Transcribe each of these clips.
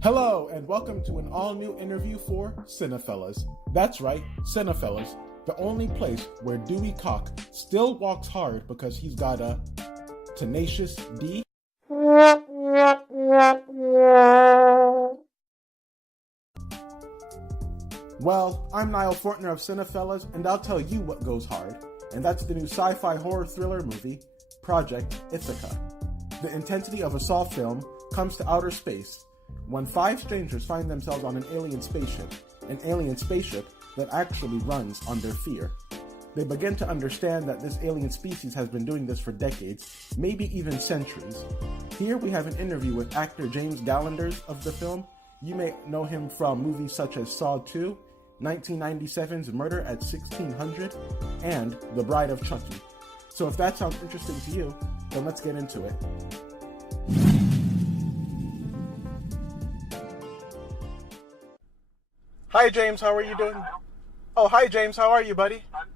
Hello, and welcome to an all-new interview for Cinephellas. That's right, Cinephellas, the only place where Dewey Cock still walks hard because he's got a tenacious D. Well, I'm Nile Fortner of Cinephellas, and I'll tell you what goes hard, and that's the new sci-fi horror thriller movie, Project Ithaca. The intensity of a Saw film comes to outer space when 5 strangers find themselves on an alien spaceship that actually runs on their fear. They begin to understand that this alien species has been doing this for decades, maybe even centuries. Here we have an interview with actor James Gallanders of the film. You may know him from movies such as Saw 2, 1997's Murder at 1600, and The Bride of Chucky. So if that sounds interesting to you, then let's get into it. Hi James, how are you doing? Oh, hi James, how are you, buddy? I'm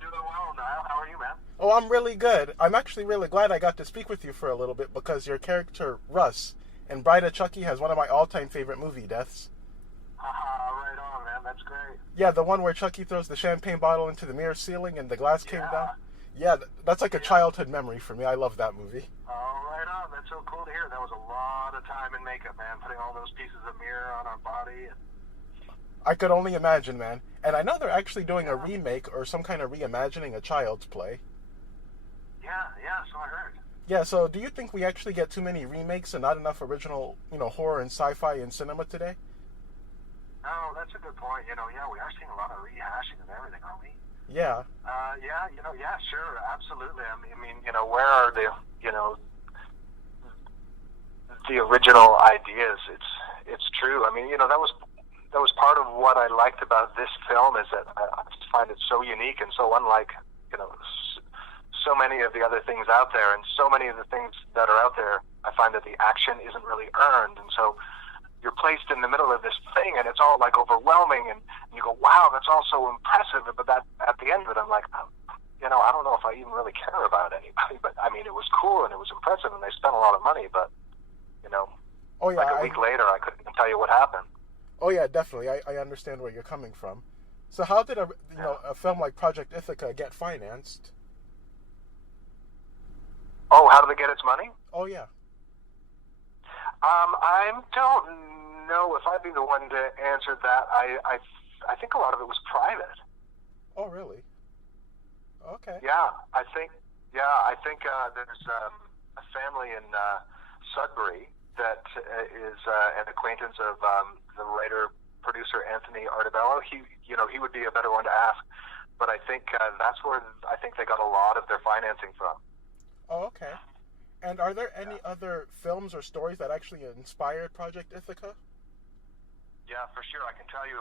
doing well, Niall. How are you, man? Oh, I'm really good. I'm actually really glad I got to speak with you for a little bit because your character, Russ, in Bride of Chucky has one of my all-time favorite movie deaths. Right on, man. That's great. Yeah, the one where Chucky throws the champagne bottle into the mirror ceiling and the glass came down. Yeah, that's like a childhood memory for me. I love that movie. Oh, right on. That's so cool to hear. That was a lot of time in makeup, man. Putting all those pieces of mirror on our body. I could only imagine, man. And I know they're actually doing a remake or some kind of reimagining a Child's Play. Yeah, so I heard. Yeah, so do you think we actually get too many remakes and not enough original, horror and sci-fi in cinema today? Oh, that's a good point. We are seeing a lot of rehashing of everything, aren't we? Yeah. Sure, absolutely. I mean, where are the original ideas? It's true. I mean, that was part of what I liked about this film is that I just find it so unique and so unlike, so many of the other things out there, and so many of the things that are out there, I find that the action isn't really earned, and so you're placed in the middle of this thing, and it's all like overwhelming, and you go, wow, that's all so impressive, but that at the end of it, I'm like, I don't know if I even really care about anybody, but I mean, it was cool and it was impressive, and they spent a lot of money, but a week later, I couldn't even tell you what happened. Oh yeah, definitely. I understand where you're coming from. So how did a film like Project Ithaca get financed? Oh, how did it get its money? Oh yeah. I don't know if I'd be the one to answer that. I think a lot of it was private. Oh really? Okay. Yeah, I think there's a family in Sudbury that is an acquaintance of the writer-producer Anthony Artebello. He would be a better one to ask, but I think that's where I think they got a lot of their financing from. Oh, okay. And are there any other films or stories that actually inspired Project Ithaca? Yeah, for sure. I can tell you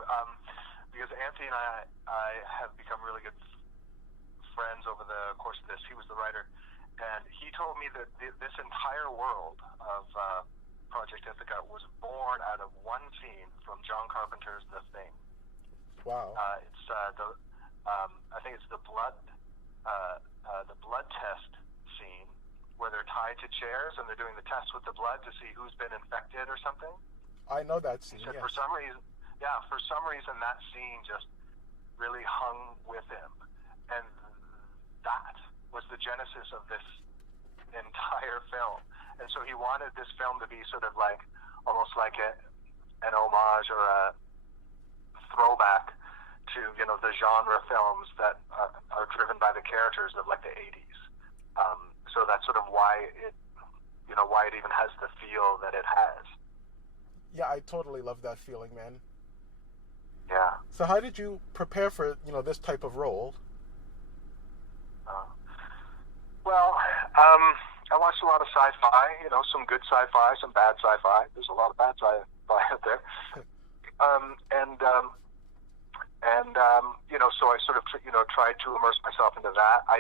because Anthony and I have become really good friends over the course of this. He was the writer, and he told me that this entire world of Project Ithaca was born out of one scene from John Carpenter's The Thing. Wow. It's I think it's the blood test scene where they're tied to chairs and they're doing the test with the blood to see who's been infected or something. I know that scene. He said yes. for some reason that scene just really hung with him, and that was the genesis of this entire film. And so he wanted this film to be sort of like, almost like an homage or a throwback to, the genre films that are driven by the characters of like the 80s. So that's sort of why it even has the feel that it has. Yeah, I totally love that feeling, man. Yeah. So how did you prepare for, this type of role? I watched a lot of sci-fi, some good sci-fi, some bad sci-fi. There's a lot of bad sci-fi out there. So I sort of, tried to immerse myself into that. I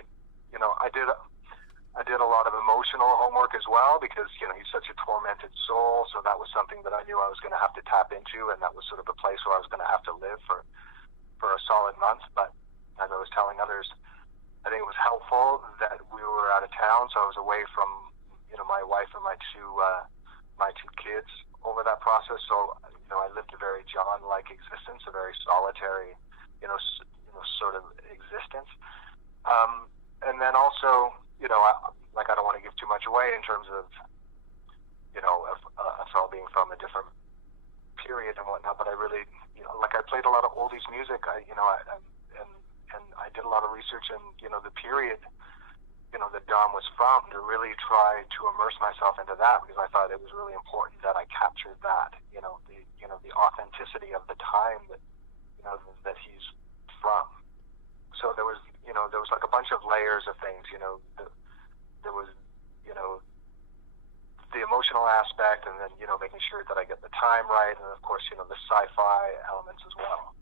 did a lot of emotional homework as well because, he's such a tormented soul. So that was something that I knew I was going to have to tap into, and that was sort of a place where I was going to have to live for a solid month. But as I was telling others, I think it was helpful that we were out of town, so I was away from, my wife and my two my two kids over that process. So, I lived a very John-like existence, a very solitary, sort of existence. And then also, I don't want to give too much away in terms of, us all being from a different period and whatnot, but I really, I played a lot of oldies music. And I did a lot of research in, the period, that Don was from, to really try to immerse myself into that, because I thought it was really important that I captured that, the authenticity of the time that, that he's from. So there was like a bunch of layers of things, there was, the emotional aspect, and then, making sure that I get the time right, and of course, the sci-fi elements as well.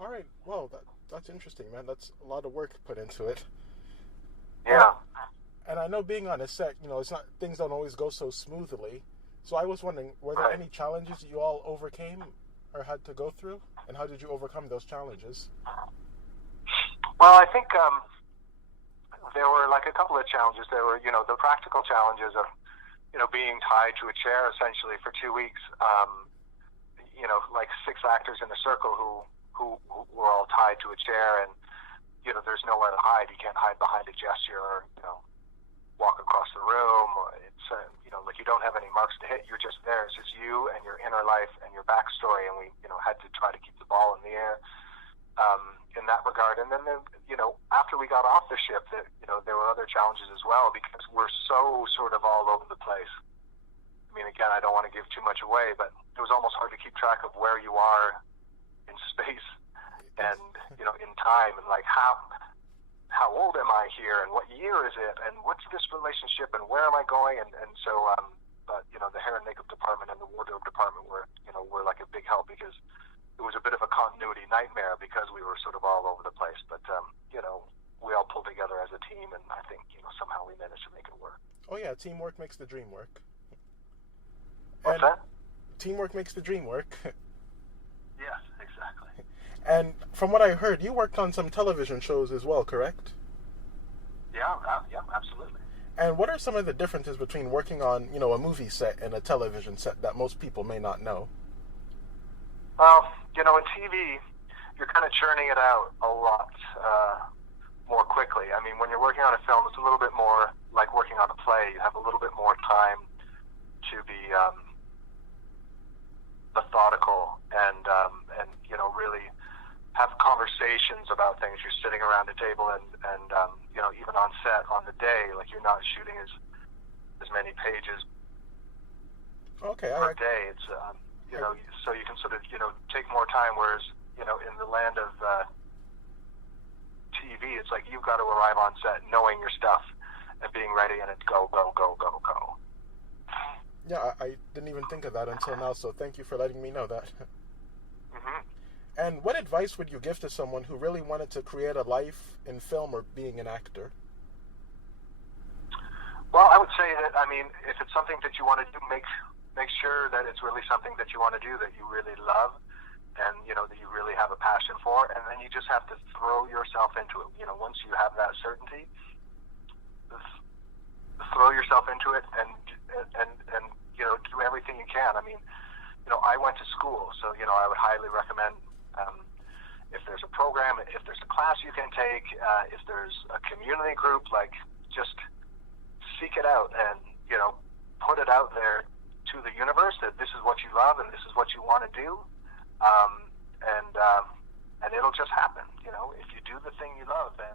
All right. Well, that's interesting, man. That's a lot of work put into it. Yeah. And I know being on a set, it's not, things don't always go so smoothly. So I was wondering, were there any challenges you all overcame or had to go through? And how did you overcome those challenges? Well, I think there were like a couple of challenges. There were, the practical challenges of, being tied to a chair essentially for 2 weeks. Like 6 actors in a circle who were all tied to a chair, and there's nowhere to hide. You can't hide behind a gesture or walk across the room. It's like you don't have any marks to hit. You're just there. It's just you and your inner life and your backstory. And we had to try to keep the ball in the air in that regard. And then after we got off the ship, there were other challenges as well, because we're so sort of all over the place. I mean, again, I don't want to give too much away, but it was almost hard to keep track of where you are in space and in time, and like how old am I here, and what year is it, and what's this relationship, and where am I going, and so but the hair and makeup department and the wardrobe department were like a big help, because it was a bit of a continuity nightmare because we were sort of all over the place, but we all pulled together as a team, and I think somehow we managed to make it work. Oh yeah, teamwork makes the dream work. What's that? Teamwork makes the dream work. Yes, exactly. And from what I heard, you worked on some television shows as well, correct? Yeah, absolutely. And what are some of the differences between working on, a movie set and a television set that most people may not know? Well, in TV, you're kind of churning it out a lot more quickly. I mean, when you're working on a film, it's a little bit more like working on a play. You have a little bit more time to be methodical and really have conversations about things. You're sitting around a table and even on set on the day, like you're not shooting as many pages per day. It's so you can sort of take more time. Whereas in the land of TV, it's like you've got to arrive on set knowing your stuff and being ready, and it's go, go, go, go, go. Yeah, I didn't even think of that until now, so thank you for letting me know that. Mm-hmm. And what advice would you give to someone who really wanted to create a life in film or being an actor? Well, I would say that, if it's something that you want to do, make sure that it's really something that you want to do, that you really love, and, that you really have a passion for, and then you just have to throw yourself into it. Once you have that certainty, throw yourself into it and do everything you can. I went to school, so, I would highly recommend, if there's a program, if there's a class you can take, if there's a community group, like, just seek it out and, put it out there to the universe that this is what you love and this is what you want to do. And it'll just happen. If you do the thing you love, then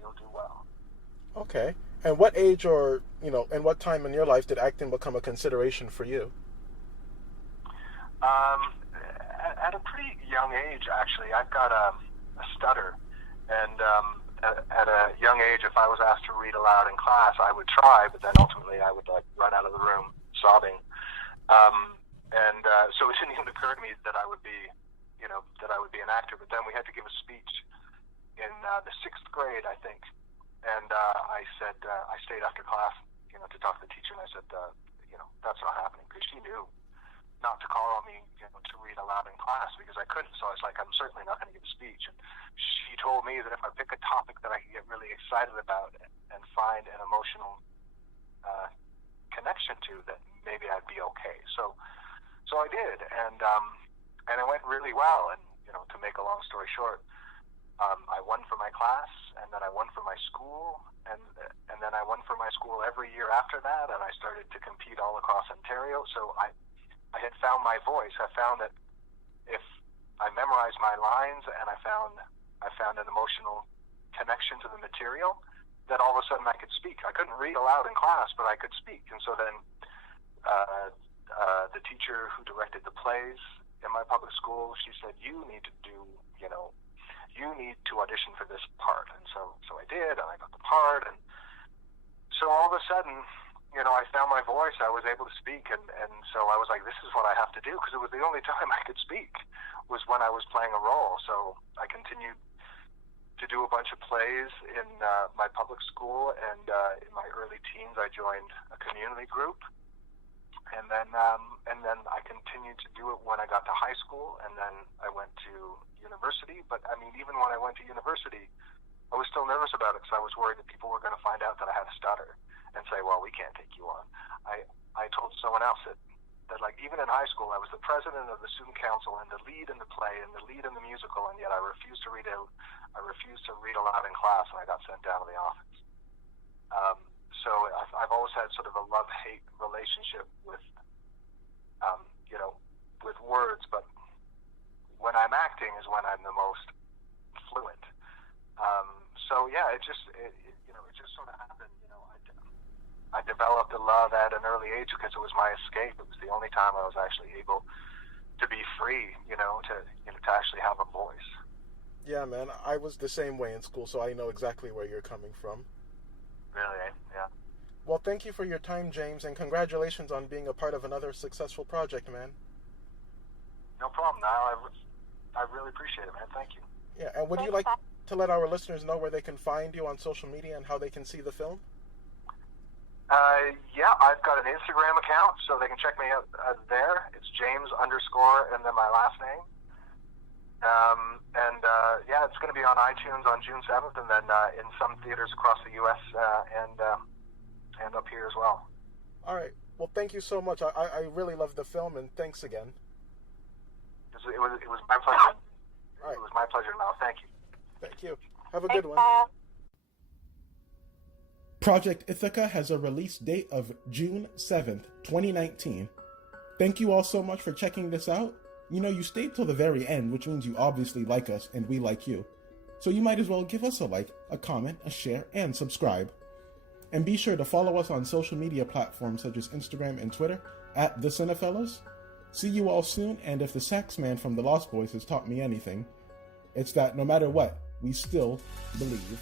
you'll do well. Okay. And what age or, and what time in your life did acting become a consideration for you? At a pretty young age, actually. I've got a stutter, and at a young age, if I was asked to read aloud in class, I would try, but then ultimately I would run out of the room sobbing. So it didn't even occur to me that I would be an actor. But then we had to give a speech in the 6th grade, I think, and I said I stayed after class, to talk to the teacher, and I said, that's not happening, because she knew not to call on me, to read aloud in class, because I couldn't. So I was like, I'm certainly not going to give a speech. And she told me that if I pick a topic that I can get really excited about and find an emotional connection to, that maybe I'd be okay. So I did, and it went really well. And to make a long story short, I won for my class, and then I won for my school, and then I won for my school every year after that, and I started to compete all across Ontario. So I had found my voice. I found that if I memorized my lines and I found an emotional connection to the material, that all of a sudden I could speak. I couldn't read aloud in class, but I could speak. And so then the teacher who directed the plays in my public school, she said, you need to audition for this part. And so I did, and I got the part. And so all of a sudden, I found my voice. I was able to speak. And so I was like, this is what I have to do, because it was the only time I could speak was when I was playing a role. So I continued to do a bunch of plays in my public school, and in my early teens, I joined a community group. And then I continued to do it when I got to high school, and then I went to university. But I mean, even when I went to university, I was still nervous about it, because I was worried that people were going to find out that I had a stutter and say, well, we can't take you on. I told someone else that like, even in high school, I was the president of the student council and the lead in the play and the lead in the musical, and yet I refused to read out. I refused to read aloud in class, and I got sent down to the office. So I've always had sort of a love-hate relationship with, with words. But when I'm acting is when I'm the most fluent. So yeah, it just sort of happened. I developed a love at an early age because it was my escape. It was the only time I was actually able to be free. To actually have a voice. Yeah, man. I was the same way in school, so I know exactly where you're coming from. Really, yeah. Well, thank you for your time, James, and congratulations on being a part of another successful project, man. No problem, Niall. I really appreciate it, man. Thank you. Yeah, and would you like to let our listeners know where they can find you on social media and how they can see the film? Yeah, I've got an Instagram account, so they can check me out there. It's James _ and then my last name. Yeah, it's going to be on iTunes on June 7th, and then in some theaters across the U.S. and up here as well. All right. Well, thank you so much. I really love the film, and thanks again. It was my pleasure. All right. It was my pleasure, Mal. Thank you. Thank you. Have a good one. Project Ithaca has a release date of June 7th, 2019. Thank you all so much for checking this out. You stayed till the very end, which means you obviously like us and we like you. So you might as well give us a like, a comment, a share, and subscribe. And be sure to follow us on social media platforms such as Instagram and Twitter at The Cinephellas. See you all soon, and if the sax man from The Lost Boys has taught me anything, it's that no matter what, we still believe.